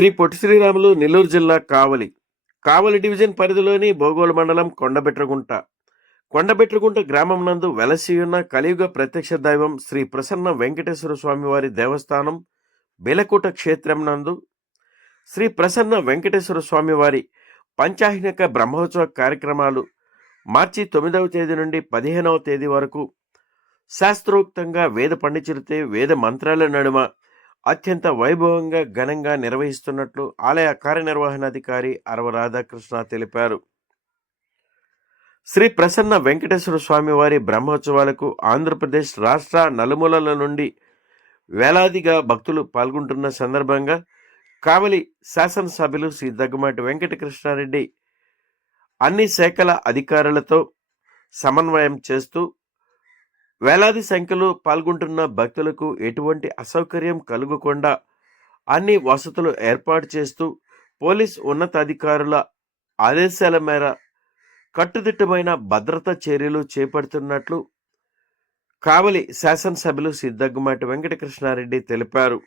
శ్రీ పొట్టి శ్రీరాములు నెల్లూరు జిల్లా కావలి. కావలి డివిజన్ పరిధిలోని బోగోలు మండలం కొండబెట్రగుంట. కొండబెట్రగుంట గ్రామం నందు వెలసి ఉన్న కలియుగ ప్రత్యక్ష దైవం శ్రీ ప్రసన్న వెంకటేశ్వర స్వామివారి దేవస్థానం బెలకుట క్షేత్రం నందు శ్రీ ప్రసన్న వెంకటేశ్వర స్వామివారి పంచాహినక బ్రహ్మోత్సవ కార్యక్రమాలు మార్చి తొమ్మిదవ తేదీ నుండి పదిహేనవ తేదీ వరకు శాస్త్రోక్తంగా వేద పండితులతో వేద మంత్రాల నడుమ అత్యంత వైభవంగా ఘనంగా నిర్వహిస్తున్నట్లు ఆలయ కార్యనిర్వహణాధికారి అరవ రాధాకృష్ణ తెలిపారు. శ్రీ ప్రసన్న వెంకటేశ్వర స్వామివారి బ్రహ్మోత్సవాలకు ఆంధ్రప్రదేశ్ రాష్ట్ర నలుమూలల నుండి వేలాదిగా భక్తులు పాల్గొంటున్న సందర్భంగా కావలి శాసనసభ్యులు శ్రీ దగ్గుమాటి వెంకటకృష్ణారెడ్డి అన్ని శాఖల అధికారులతో సమన్వయం చేస్తూ వేలాది సంఖ్యలో పాల్గొంటున్న భక్తులకు ఎటువంటి అసౌకర్యం కలగకుండా అన్ని వసతులు ఏర్పాటు చేస్తూ పోలీస్ ఉన్నతాధికారుల ఆదేశాల మేర కట్టుదిట్టమైన భద్రతా చర్యలు చేపడుతున్నట్లు కావలి శాసనసభ్యులు సిద్ధగ్గుమాటి వెంకటకృష్ణారెడ్డి తెలిపారు.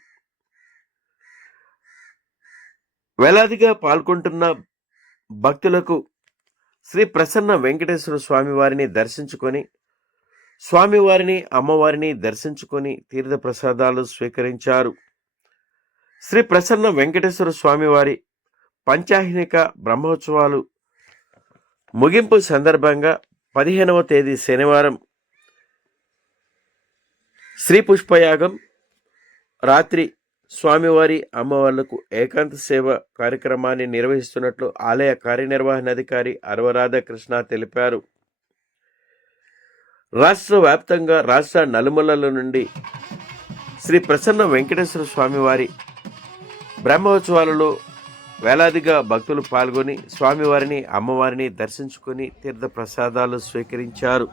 వేలాదిగా పాల్గొంటున్న భక్తులకు శ్రీ ప్రసన్న వెంకటేశ్వర స్వామి వారిని దర్శించుకొని స్వామివారిని అమ్మవారిని దర్శించుకొని తీర్థ ప్రసాదాలు స్వీకరించారు. శ్రీ ప్రసన్న వెంకటేశ్వర స్వామివారి పంచాహినిక బ్రహ్మోత్సవాలు ముగింపు సందర్భంగా పదిహేనవ తేదీ శనివారం శ్రీ పుష్పయాగం రాత్రి స్వామివారి అమ్మవార్లకు ఏకాంత సేవ కార్యక్రమాన్ని నిర్వహిస్తున్నట్లు ఆలయ కార్యనిర్వహణాధికారి అరవరాధాకృష్ణ తెలిపారు. రాష్ట్ర వ్యాప్తంగా రాష్ట్ర నలుమూలల నుండి శ్రీ ప్రసన్న వెంకటేశ్వర స్వామివారి బ్రహ్మోత్సవాలలో వేలాదిగా భక్తులు పాల్గొని స్వామివారిని అమ్మవారిని దర్శించుకొని తీర్థ ప్రసాదాలు స్వీకరించారు.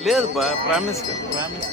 లేదు బా ప్రామిస్ ప్రామిస్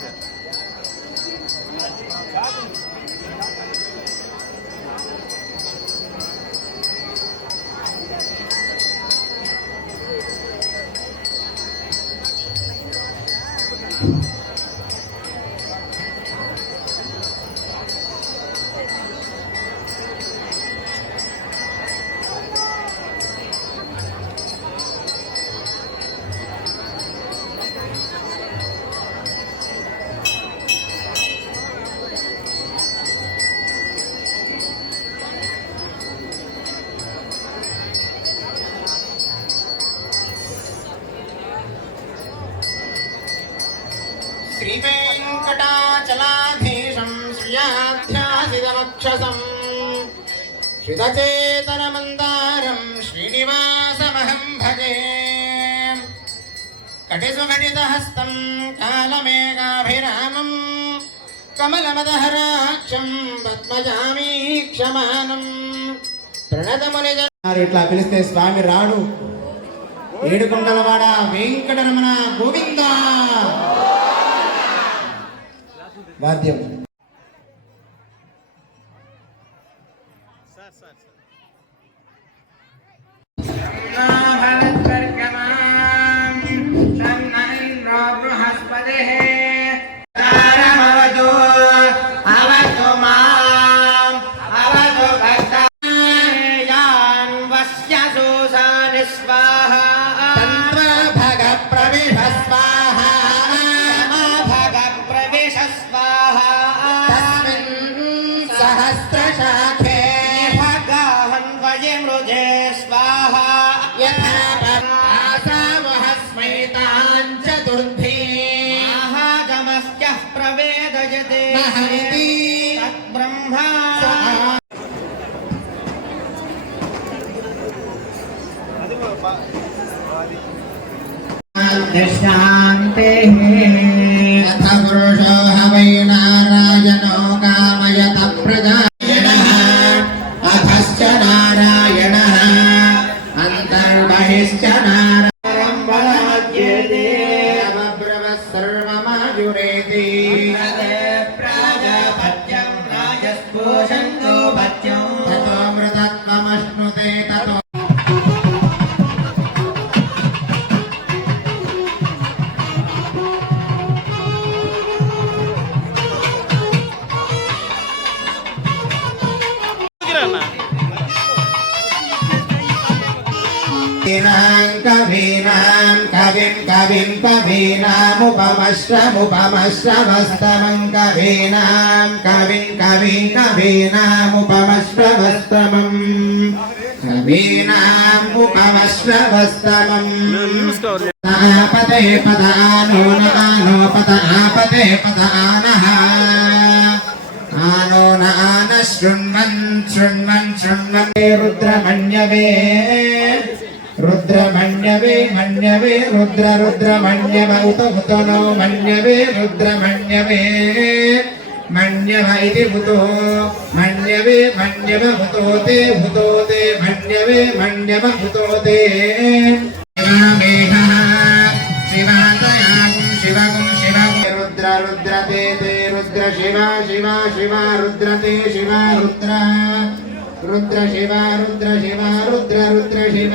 శ్రీనివాసం. హితచేతనమందారం శ్రీనివాసమహం భజే. కటిసుఘటితహస్తం కాలమేఘాభిరామం కమలమదహరాక్షం పద్మజామీక్షమానం. ప్రణతమునిజ ఇట్లా పిలిస్తే స్వామి రాడు. ఏడుకొండలవాడ వెంకటరమణ గోవిందా. వాద్యం. Krishna. కవీనాం కవిం కవిం కవీనాముపమశ్రముపమశ్రవస్తమం కవీనాం కవిం కవిం కవీనాముపమశ్రవస్తమం కవీనాముపమశ్రవస్తమం పదే పదానో నానో పద ఆపదే పదానః ఆనో నాన శృణ్వన్ శృణ్వన్ శృణ్వన్ రుద్రమన్యవే రుద్రమణ్యవే మణ్యవే రుద్ర రుద్రమణ్యవ ఉత ఉతనో మణ్యవే రుద్రమణ్యవే. మణ్యవ ఇది హుతో మణ్యవే మణ్యవ హుతోతే హుతోతే మణ్యవే మణ్యవ హుతోతే రుద్ర రుద్ర తే తే రుద్ర శివ శివ శివ రుద్ర తే శివ రుద్ర. రుద్ర శివ రుద్ర శివ రుద్ర రుద్ర శివ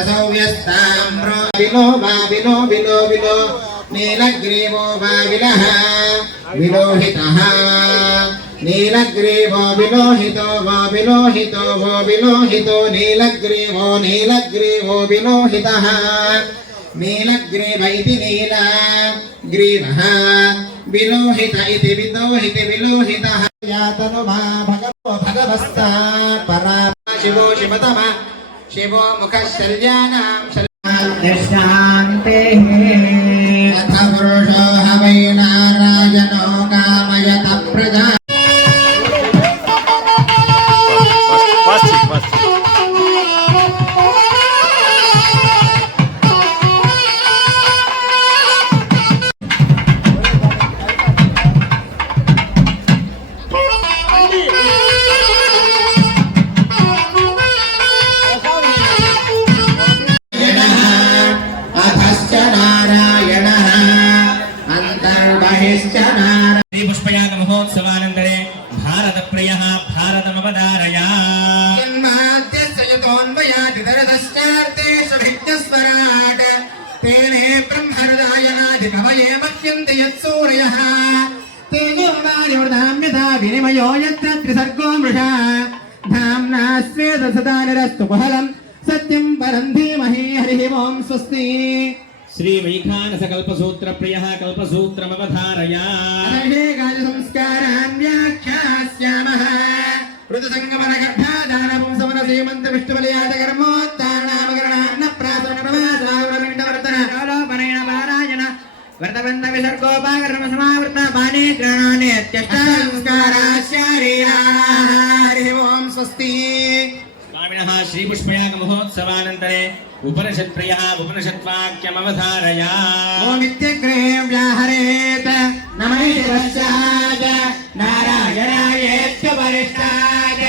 असौ व्यस्ताम्रो विलो वा विलो विलो विलो नीलग्रीवो वा विलः विलोहितः नीलग्रीवो विलोहितो वो विलोहितो वो विलोहितो नीलग्रीवो नीलग्रीवो विलोहितः नीलग्रीव इति नील ग्रीवः विलोहित इति विलोहिति विलोहितः यातनु मा भगवो भगवस्ता परा शिवो शिवतम शिवो मुखशल्यानां शल्यान्तेः ధామ్యథా వినిమయో యత్ర త్రిసర్గో మృషా ధామ్నా స్వేద సదా నిరస్తు కుహలం సత్యం పరం ధీమహి హరి ఓం స్వస్తి శ్రీ వైఖానస కల్పసూత్ర ప్రియ కల్పసూత్రమవధారయా సంస్కారాన్ వ్యాఖ్యాస్యామ ఋతుసంగమన గర్భాదానవం సమర శ్రీమంత విష్ణుబలియాట కర్మోత్తారణామకరణాన్న ప్రాసన ప్రవాసావరమిండవర్తన సమావృత ఓం స్వస్తి స్వామిన శ్రీపుష్పయాగ మహోత్సవానంతరే ఉపనిషత్ ప్రియ ఉపనిషద్వాక్యమవధారయా ఓమిత్యగ్రే వ్యాహరేత నమైశ్వరాయ నారాయణాయేత్య వరిష్టాయ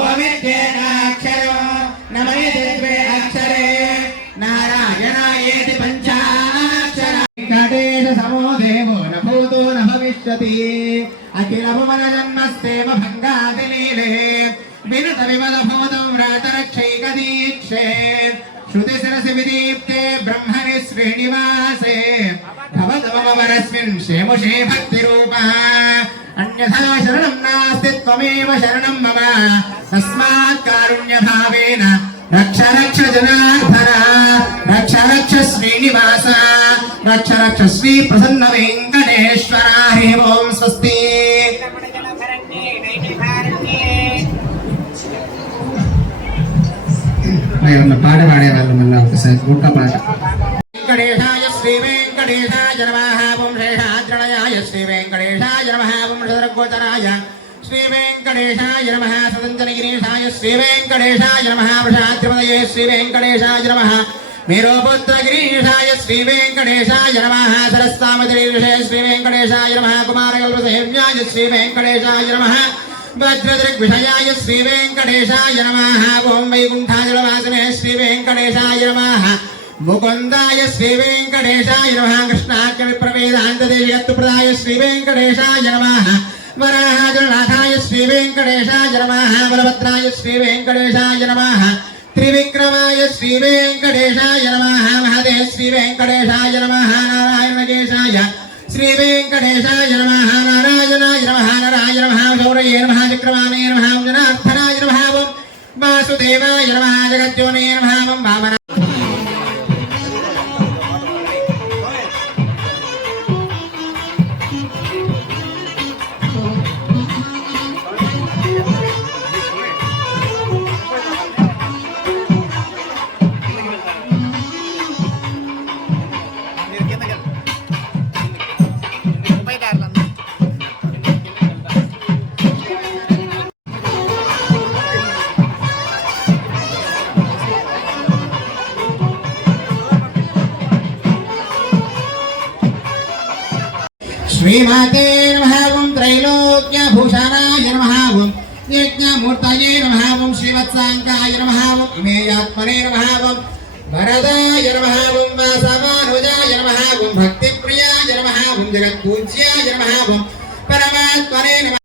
ఓమిత్యేనాక్షరో నమయతే ద్వే అక్షరే నారాయణాయేతి పంచాక్షర వెంకటేశ సమో దేవో న भविष्यति भुवन जन्मस्ते विनतविमदभवतु श्रुति श्रुतिशिरसि विदीप्ते ब्रह्मणि श्रीनिवासे। भवतु मम वरस्मिन् शेमुषे भक्तिरूपः। अन्यथा नास्ति मम। तस्मात् भाव रक्ष रक्ष जनार्दन रक्ष रक्ष श्रीनिवास रक्ष रक्ष श्री प्रसन्न वेङ्कटे ఏమన్నా పాట పాడేవాళ్ళు మళ్ళీ ఒకసారి గుట్ట పాట. వెంకటేశాయ శ్రీ వెంకటేశాయ నమః. వంశేషాద్రణయాయ శ్రీ వెంకటేశాయ నమః. వంశధరగోచరాయ శ్రీ వెంకటేశాయ నమః. సదంజనగిరీశాయ శ్రీ వెంకటేశాయ నమః. వృషాద్రిమదయే శ్రీ వెంకటేశాయ నమః. మేరోపుత్ర శ్రీ వెంకటేశాయ నమః. శ్రీ వెంకటేశాయ నమః. కుమారకల్పసేవ్యాయ శ్రీ వెంకటేశాయ నమః. వజ్రదృగ్విషయాయ శ్రీ వెంకటేశాయ నమః. ఓం వైకుంఠాజలవాసనే శ్రీ వెంకటేశాయ నమః. ముకుందాయ శ్రీ వెంకటేశాయ నమ. కృష్ణాఖ్య విప్రవేదాంతదేవియత్తుప్రదాయ శ్రీ వెంకటేశాయ నమ. వరాహజనాథాయ శ్రీ వెంకటేశాయ నమ. బలభద్రాయ శ్రీ వెంకటేశాయ నమ. త్రివిక్రమాయ శ్రీ వెంకటేశాయ నమ. మహదే శ్రీ వెంకటేశాయ నమ. నారాయణకేశాయ శ్రీ వెంకటేశాయ నమ. నారాయణాయ నమ. నారాయ నమ. శౌరయే నమ. చక్రమాణే నమ. జనార్దనాయ నమ. వాసుదేవాయ నమ. జగజ్యోనే నమ. వామన జగత్పూజ్యాయ నమః పరమాత్మనే నమః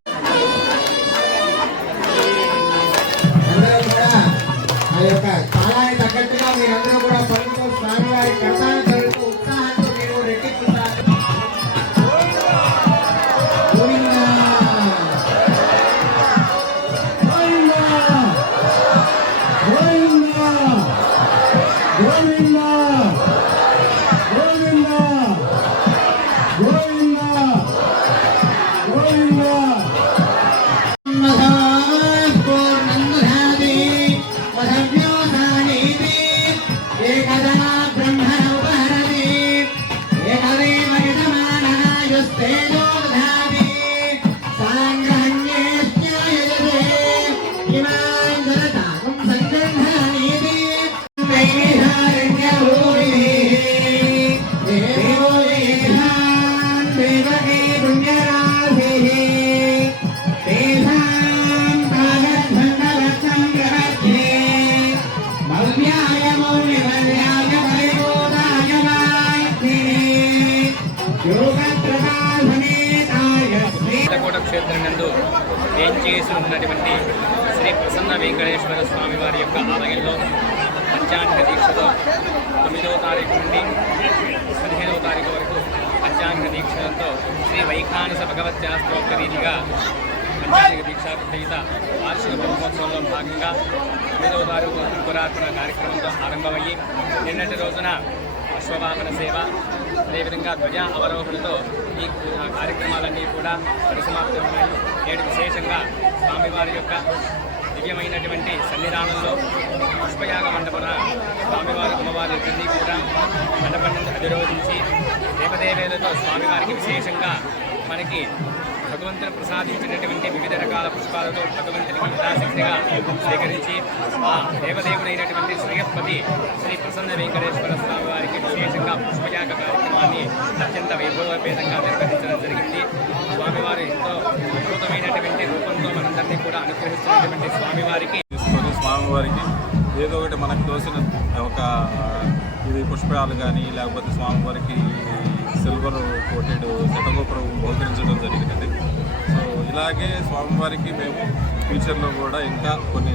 అందరూ కూడా ఆ యొక్క కాలానికి తగ్గట్టుగా మీరందరూ ఏం చేసి ఉన్నటువంటి శ్రీ ప్రసన్న వెంకటేశ్వర స్వామి వారి యొక్క ఆలయంలో పంచాంగ దీక్షతో తొమ్మిదవ తారీఖు నుండి పదిహేనవ తారీఖు వరకు పంచాంగ దీక్షలతో శ్రీ వైఖానస భగవత్యాస్త్రోక్త రీతిగా పంచాయతీ దీక్షా రహిత వార్షిక బ్రహ్మోత్సవంలో భాగంగా ఎనిమిదవ తారీఖు అంకురార్పణ కార్యక్రమంతో ఆరంభమయ్యి నిన్నటి రోజున అశ్వవాహన సేవ అదేవిధంగా ధ్వజ అవరోహణతో ఈ కార్యక్రమాలన్నీ కూడా పరిసమాప్తమయ్యాయి. నేడు విశేషంగా స్వామివారి యొక్క దివ్యమైనటువంటి సన్నిధానంలో పుష్పయాగ మండపన స్వామివారి అమ్మవారి ఇద్దరినీ కూడా మండపం నుండి అధిరోధించి దేవదేవేలతో స్వామివారికి విశేషంగా మనకి భగవంతుని ప్రసాదించినటువంటి వివిధ రకాల పుష్పాలతో భగవంతునికి యథాశక్తిగా స్వీకరించి ఆ దేవదేవుడైనటువంటి శ్రీయపతి శ్రీ ప్రసన్న వెంకటేశ్వర స్వామి వారికి విశేషంగా పుష్పయాగ కార్యక్రమాన్ని అత్యంత వైభవపేతంగా నిర్వహించడం జరిగింది. స్వామివారు ఎంతో అద్భుతమైనటువంటి రూపంతో మనందరినీ కూడా అనుగ్రహిస్తున్నటువంటి స్వామివారికి స్వామివారికి ఏదో ఒకటి మనకు తోసిన ఒక ఇది పుష్పాలు కానీ లేకపోతే స్వామివారికి సిల్వర్ కోటెడ్ శతగోపురం బహుకరించడం జరిగినది. సో ఇలాగే స్వామివారికి మేము ఫ్యూచర్లో కూడా ఇంకా కొన్ని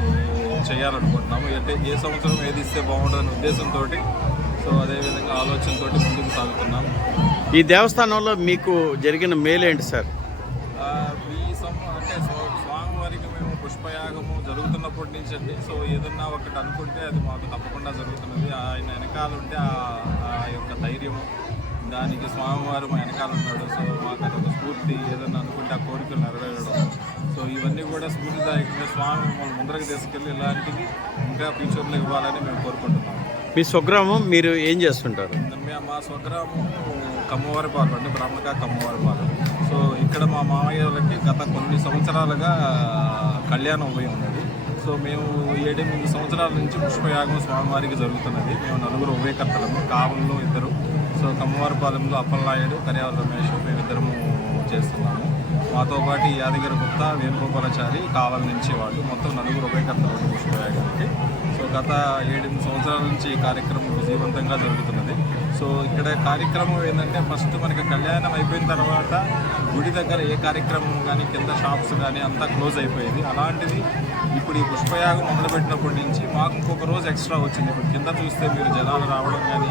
చేయాలనుకుంటున్నాము. అంటే ఏ సంవత్సరం ఏది ఇస్తే బాగుంటుందనే ఉద్దేశంతో సో అదేవిధంగా ఆలోచనతో ముందుకు సాగుతున్నాం. ఈ దేవస్థానంలో మీకు జరిగిన మేలేంటి సార్? అండి సో ఏదన్నా ఒకటి అనుకుంటే అది మాకు తప్పకుండా జరుగుతున్నది. ఆయన వెనకాల ఉంటే ఆ- ఆ యొక్క ధైర్యము దానికి స్వామివారు మా వెనకాల ఉన్నాడు. సో మాకు అదొక స్ఫూర్తి. ఏదన్నా అనుకుంటే ఆ కోరికలు నెరవేరడం. సో ఇవన్నీ కూడా స్ఫూర్తిదాయకంగా స్వామి మమ్మల్ని ముందరకు తీసుకెళ్ళి ఇలాంటివి ఇంకా ఫ్యూచర్లో ఇవ్వాలని మేము కోరుకుంటున్నాము మీ స్వగ్రామం మీరు ఏం చేస్తుంటారు? మేము మా స్వగ్రామం కమ్మవారిపాలెం అంటే బ్రాహ్మణగా కమ్మవారిపాలెం సో ఇక్కడ మా మామయ్య వాళ్ళకి గత కొన్ని సంవత్సరాలుగా కళ్యాణం ఉభయం ఉన్నది. సో మేము ఏడెనిమిది సంవత్సరాల నుంచి పుష్పయాగం స్వామివారికి జరుగుతున్నది. మేము నలుగురు ఉభయకర్తలము కావల్లో ఇద్దరు సో కమ్మవారిపాలెంలో అప్పలనాయుడు కరియాల రమేష్ మేమిద్దరము చేస్తున్నాము. మాతో పాటు యాదగిరి గుప్తా వేణుగోపాలాచారి కావల నుంచి వాళ్ళు మొత్తం నలుగురు ఉభయకర్తలు పుష్పయాగానికి. సో గత ఏడెనిమిది సంవత్సరాల నుంచి ఈ కార్యక్రమం విజయవంతంగా జరుగుతున్నది. సో ఇక్కడ కార్యక్రమం ఏంటంటే ఫస్ట్ మనకి కళ్యాణం అయిపోయిన తర్వాత గుడి దగ్గర ఏ కార్యక్రమం కానీ కింద షాప్స్ కానీ అంతా క్లోజ్ అయిపోయేది. అలాంటిది ఇప్పుడు ఈ పుష్పయాగం మొదలుపెట్టినప్పటి నుంచి మాకు ఇంకొక రోజు ఎక్స్ట్రా వచ్చింది. ఇప్పుడు కింద చూస్తే మీరు జనాలు రావడం కానీ